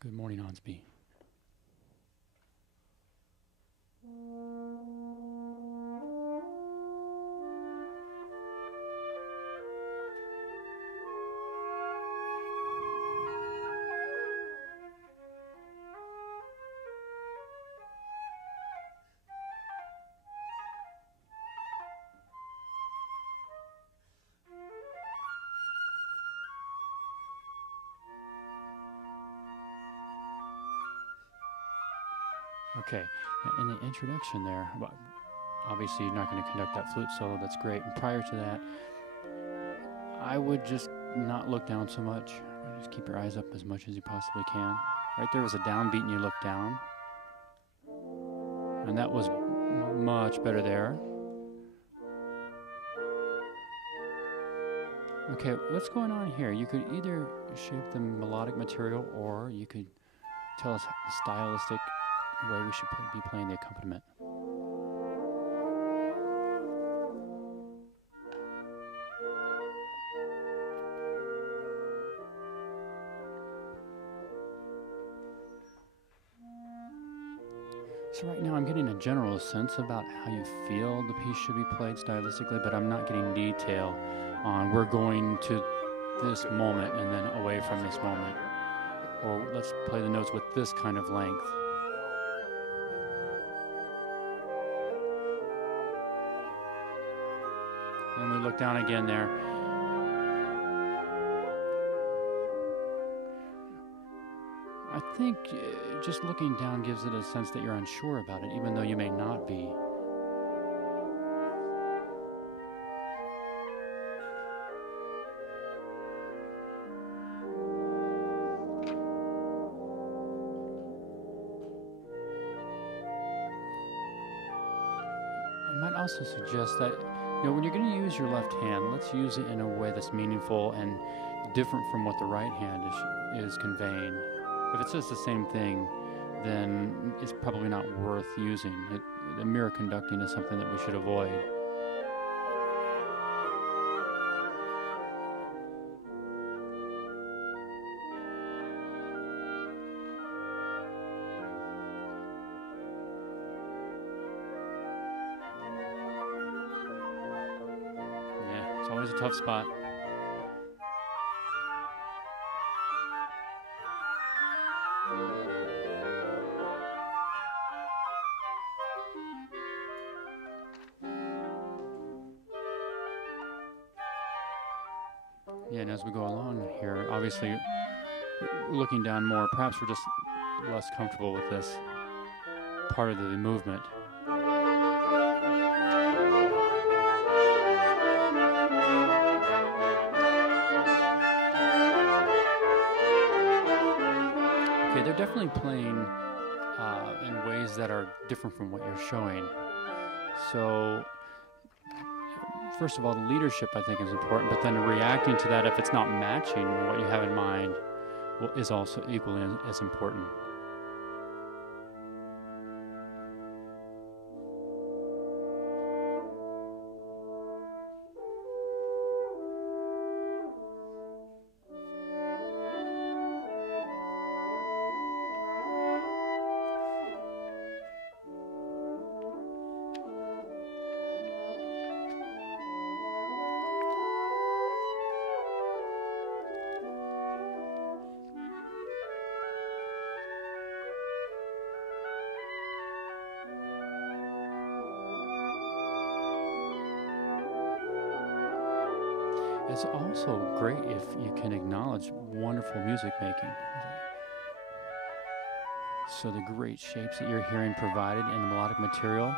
Good morning, Onsby. Okay, in the introduction there, obviously you're not going to conduct that flute solo, that's great. And prior to that, I would just not look down so much. Just keep your eyes up as much as you possibly can. Right there was a downbeat and you look down. And that was much better there. Okay, what's going on here? You could either shape the melodic material or you could tell us the stylistic way we should be playing the accompaniment. So right now I'm getting a general sense about how you feel the piece should be played stylistically, but I'm not getting detail on we're going to this moment and then away from this moment. Or let's play the notes with this kind of length. And we look down again there. I think just looking down gives it a sense that you're unsure about it, even though you may not be. I might also suggest that, when you're going to use your left hand, let's use it in a way that's meaningful and different from what the right hand is conveying. If it says the same thing, then it's probably not worth using. The mirror conducting is something that we should avoid. Yeah, it's always a tough spot. Yeah, and as we go along here, obviously, looking down more, perhaps we're just less comfortable with this part of the movement. Okay, they're definitely playing in ways that are different from what you're showing. So, first of all, the leadership, I think, is important, but then reacting to that, if it's not matching what you have in mind, is also equally as important. It's also great if you can acknowledge wonderful music making. So the great shapes that you're hearing provided in the melodic material,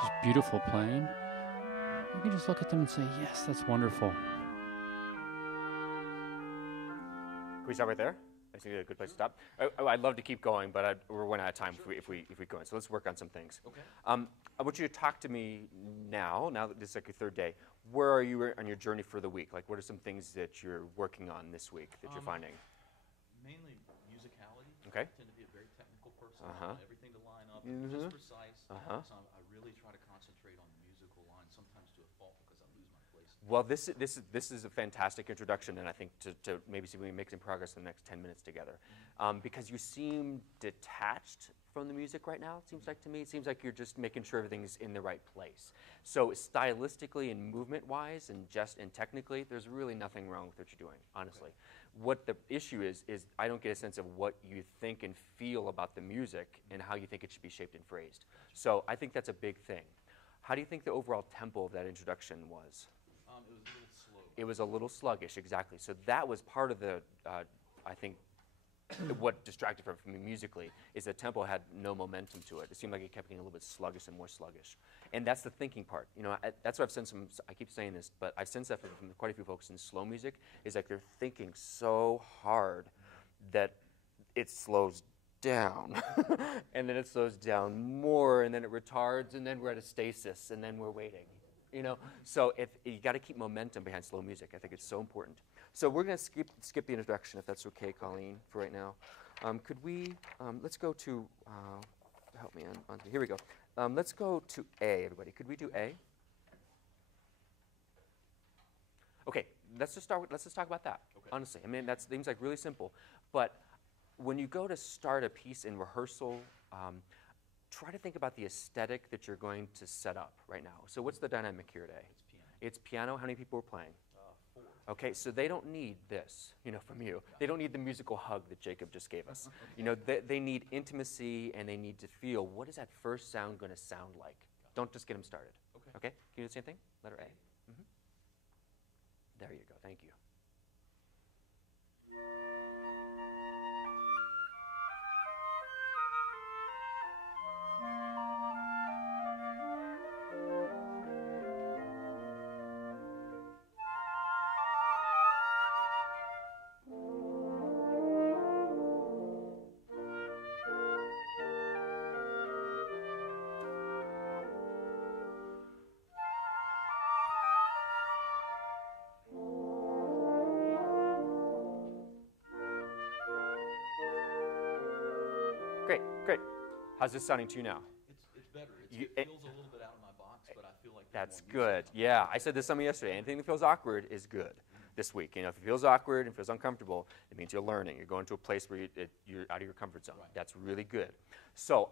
just beautiful playing. You can just look at them and say, yes, that's wonderful. Can we stop right there? I think a good place to stop. I'd love to keep going, but we're running out of time if we go in. So let's work on some things. Okay. I want you to talk to me now that this is like your third day. Where are you on your journey for the week? Like, what are some things that you're working on this week that you're finding? Mainly musicality. Okay. I tend to be a very technical person. Uh-huh. I want everything to line up, just precise. Uh-huh. So I really try to concentrate on the musical line, sometimes to a fault because I lose my place. Well, this is a fantastic introduction, and I think to maybe see if we can make some progress in the next 10 minutes together. Because you seem detached from the music right now, it seems like to me. It seems like you're just making sure everything's in the right place. So stylistically and movement-wise and technically, there's really nothing wrong with what you're doing, honestly. What the issue is I don't get a sense of what you think and feel about the music and how you think it should be shaped and phrased. So I think that's a big thing. How do you think the overall tempo of that introduction was? It was a little slow. It was a little sluggish, exactly. So that was part of the, I think, what distracted from me musically is the tempo had no momentum to it. It seemed like it kept getting a little bit sluggish and more sluggish. And that's the thinking part. You know, that's what I've sensed from, I keep saying this, but I've sensed that from quite a few folks in slow music, is like they're thinking so hard that it slows down. And then it slows down more, and then it retards, and then we're at a stasis, and then we're waiting. You know, so you got to keep momentum behind slow music. I think it's so important. So we're going to skip the introduction, if that's okay, Colleen, for right now. Could we, let's go to, help me on, here we go. Let's go to A, everybody. Could we do A? Okay, let's just talk about that, okay. Honestly. I mean, that seems like really simple. But when you go to start a piece in rehearsal, try to think about the aesthetic that you're going to set up right now. So what's the dynamic here today? It's piano. It's piano. How many people are playing? 4. Okay, so they don't need this, you know, from you. They don't need the musical hug that Jacob just gave us. Okay. You know, they need intimacy, and they need to feel, what is that first sound going to sound like? Don't just get them started. Okay. Okay? Can you do the same thing? Letter A. Mm-hmm. There you go. Thank you. Great, great. How's this sounding to you now? It's better. It feels a little bit out of my box, but I feel like that's good. Yeah, I said this to somebody yesterday. Anything that feels awkward is good this week. You know, if it feels awkward and feels uncomfortable, it means you're learning. You're going to a place where you're out of your comfort zone. Right. That's really good. So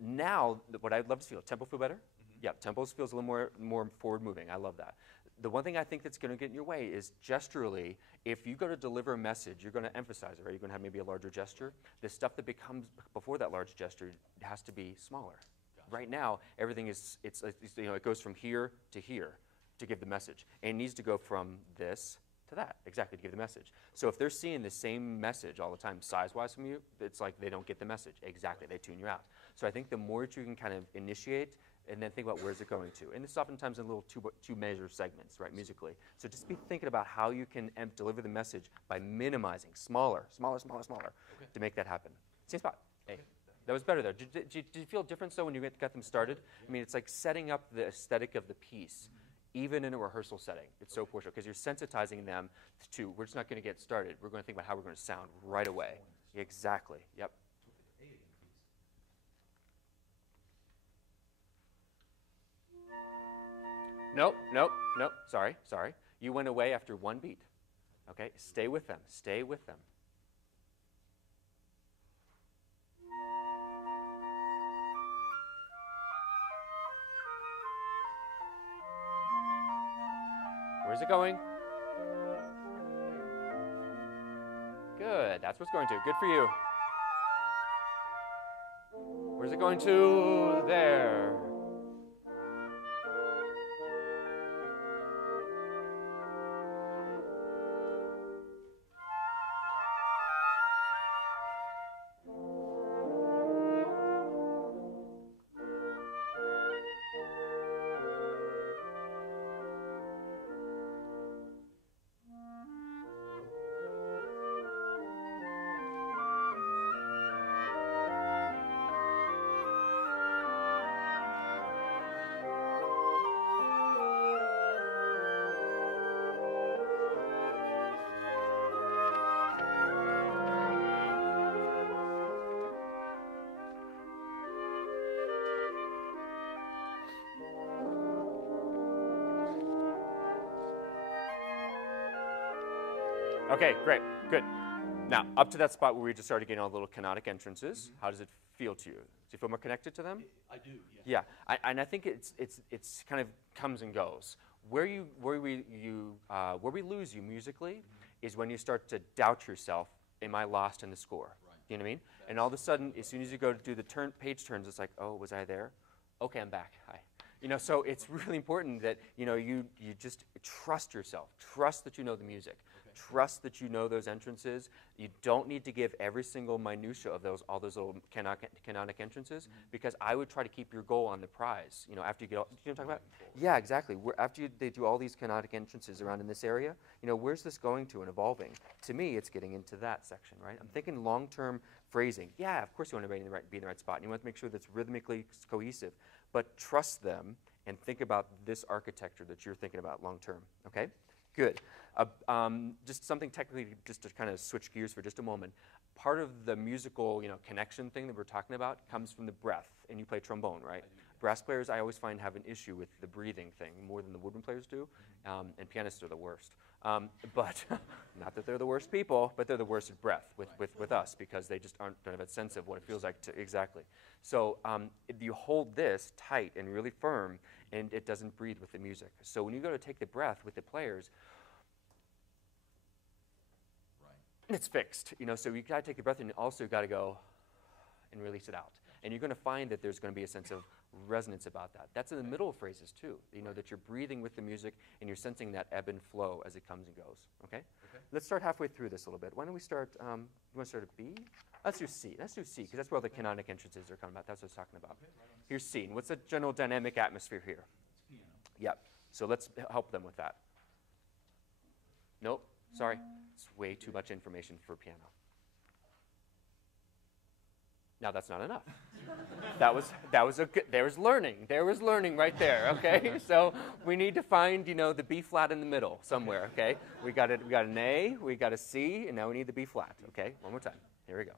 now, what I'd love to feel, tempo feel better? Mm-hmm. Yeah, tempo feels a little more forward moving. I love that. The one thing I think that's going to get in your way is gesturally, if you go to deliver a message, you're going to emphasize it, right? You're going to have maybe a larger gesture. The stuff that becomes before that large gesture has to be smaller. Gotcha. Right now, everything is, you know, it goes from here to here to give the message. And it needs to go from this to that, exactly, to give the message. So if they're seeing the same message all the time, size-wise from you, it's like they don't get the message. Exactly, they tune you out. So I think the more that you can kind of initiate and then think about where's it going to. And it's oftentimes in little two measure segments, right, musically. So just be thinking about how you can deliver the message by minimizing, smaller, okay, to make that happen. Same spot. Hey, okay. That was better there. Did you feel different, though, when you got them started? Yeah. I mean, it's like setting up the aesthetic of the piece, even in a rehearsal setting. It's so crucial, because you're sensitizing them to, we're just not going to get started. We're going to think about how we're going to sound right away. Exactly. Yep. Nope. Sorry. You went away after one beat. Okay, stay with them. Stay with them. Where's it going? Good. That's what's going to. Good for you. Where's it going to? There. Okay, great, good. Now, up to that spot where we just started getting all the little canonic entrances, how does it feel to you? Do you feel more connected to them? I do, yeah. Yeah, and I think it's kind of comes and goes. Where we lose you musically is when you start to doubt yourself. Am I lost in the score? Right. You know what I mean? And all of a sudden, as soon as you go to do the page turns, it's like, oh, was I there? Okay, I'm back. Hi. You know, so it's really important that you just trust yourself. Trust that you know the music. Trust that you know those entrances. You don't need to give every single minutia of all those little canonic entrances, because I would try to keep your goal on the prize. You know, after you get all, you know what I'm talking about? Yeah, exactly. After they do all these canonic entrances around in this area, where's this going to and evolving? To me, it's getting into that section, right? I'm thinking long-term phrasing. Yeah, of course you want to be in the right spot, and you want to make sure that's rhythmically cohesive, but trust them and think about this architecture that you're thinking about long-term, okay? Good. Just something technically, just to kind of switch gears for just a moment. Part of the musical, connection thing that we're talking about comes from the breath, and you play trombone, right? Brass players, I always find, have an issue with the breathing thing more than the woodwind players do, and pianists are the worst. But not that they're the worst people, but they're the worst at breath with us, because they just don't have a sense of what it feels like to exactly. So you hold this tight and really firm, and it doesn't breathe with the music. So when you go to take the breath with the players, it's fixed. So you gotta take the breath, and also you gotta go and release it out. And you're gonna find that there's gonna be a sense of resonance about that. That's in the middle of phrases too. That you're breathing with the music and you're sensing that ebb and flow as it comes and goes. Okay? Let's start halfway through this a little bit. Why don't we start? You want to start at B? Let's do C. Let's do C, because that's where all the canonic entrances are coming about. That's what I was talking about. Here's C. And what's the general dynamic atmosphere here? It's piano. Yep. So let's help them with that. Nope. Sorry. It's way too much information for piano. Now that's not enough. That was a good. There was learning right there. Okay, so we need to find the B flat in the middle somewhere. Okay, we got an A, we got a C, and now we need the B flat. Okay, one more time. Here we go.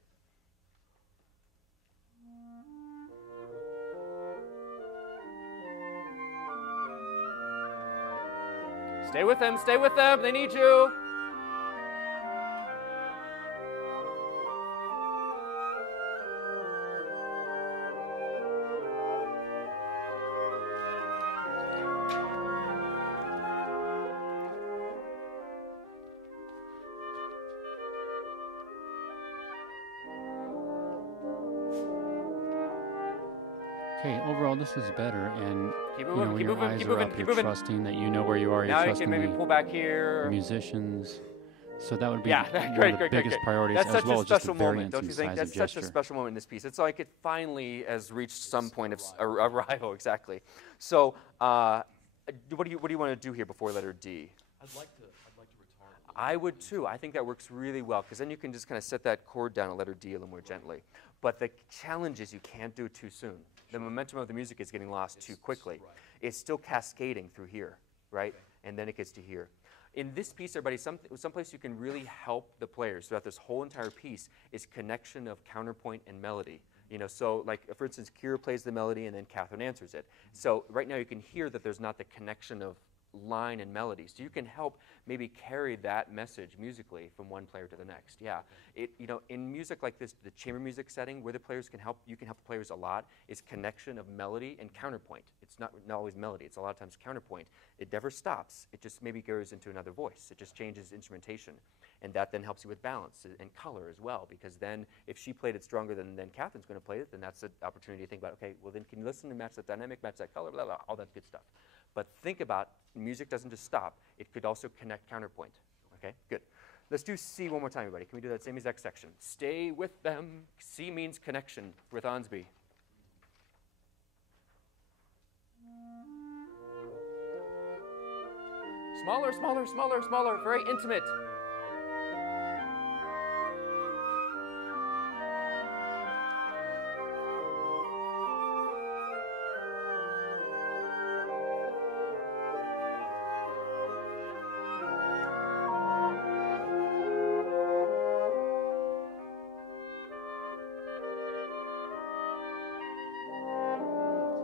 Stay with them. Stay with them. They need you. Okay, overall this is better, and Keep moving, when keep your moving, eyes keep are moving, up, keep you're moving. trusting that you know where you are. You're Now you trusting can maybe pull back here. the musicians. So that would be Yeah, one great, of the great, biggest great. priorities, That's as such well a as just special the moment, variance don't in you think? size That's of such a gesture. special moment in this piece. It's like it finally has reached some point of arrival, exactly. So, what do you want to do here before letter D? I'd like to retard. I would too. I think that works really well, because then you can just kind of set that chord down at letter D a little more gently. But the challenge is you can't do it too soon. The momentum of the music is getting lost too quickly. Right. It's still cascading through here, right? And then it gets to here. In this piece, everybody, someplace you can really help the players throughout this whole entire piece is connection of counterpoint and melody. So like, for instance, Kira plays the melody and then Catherine answers it. So right now you can hear that there's not the connection of line and melody. So you can help maybe carry that message musically from one player to the next. Yeah, in music like this, the chamber music setting, where the players you can help the players a lot, is connection of melody and counterpoint. It's not always melody, it's a lot of times counterpoint. It never stops, it just maybe goes into another voice. It just changes instrumentation. And that then helps you with balance and color as well, because then if she played it stronger than Catherine's going to play it, then that's an opportunity to think about, okay, well then can you listen and match that dynamic, match that color, blah, blah, all that good stuff. But think about, music doesn't just stop. It could also connect counterpoint. Okay, good. Let's do C one more time, everybody. Can we do that same exact section? Stay with them. C means connection with Onsby. Smaller, smaller, smaller, smaller. Very intimate.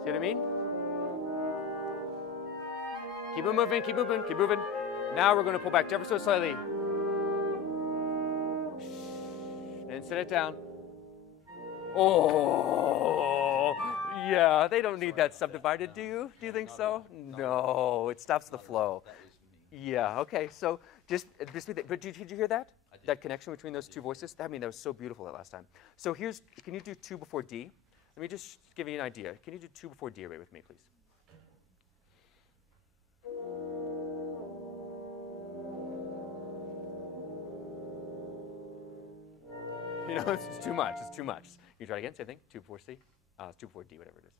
See what I mean? Keep it moving, keep moving, keep moving. Now we're going to pull back ever so slightly. And set it down. Oh, yeah, they don't need that subdivided, do you? Do you think so? No, it stops the flow. Yeah, okay, so just but did you hear that? That connection between those two voices? I mean, that was so beautiful that last time. So here's, can you do 2 before D? Let me just give you an idea. Can you do 2 before D array with me, please? You know, it's too much. It's too much. You try it again. Same thing. 2 before C. 2 before D, whatever it is.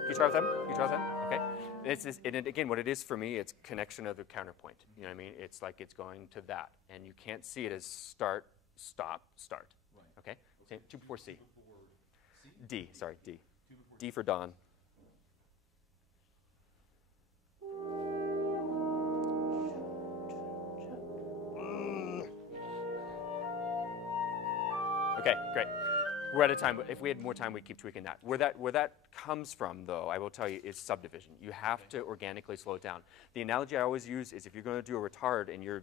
Can you try with them? Can you try with them? Okay. It's this, and again, what it is for me, it's connection of the counterpoint. You know what I mean? It's like it's going to that, and you can't see it as start, stop, start. Right. Okay. Same. 2 before C. C? D. Sorry. D. D for Don. Okay, great. We're out of time. If we had more time, we'd keep tweaking that. Where that comes from, though, I will tell you, is subdivision. You have to organically slow it down. The analogy I always use is if you're going to do a retard and you're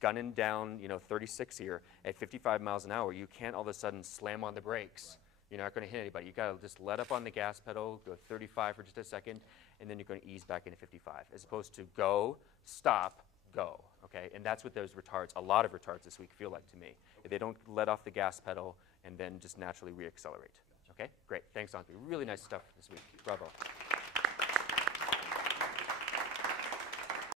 gunning down 36 here at 55 miles an hour, you can't all of a sudden slam on the brakes. You're not going to hit anybody. You got to just let up on the gas pedal, go 35 for just a second, and then you're going to ease back into 55, as opposed to go, stop, go. Okay, and that's what those retards, a lot of retards this week, feel like to me. If they don't let off the gas pedal and then just naturally reaccelerate. Okay, great. Thanks, Onsby. Really nice stuff this week. Bravo.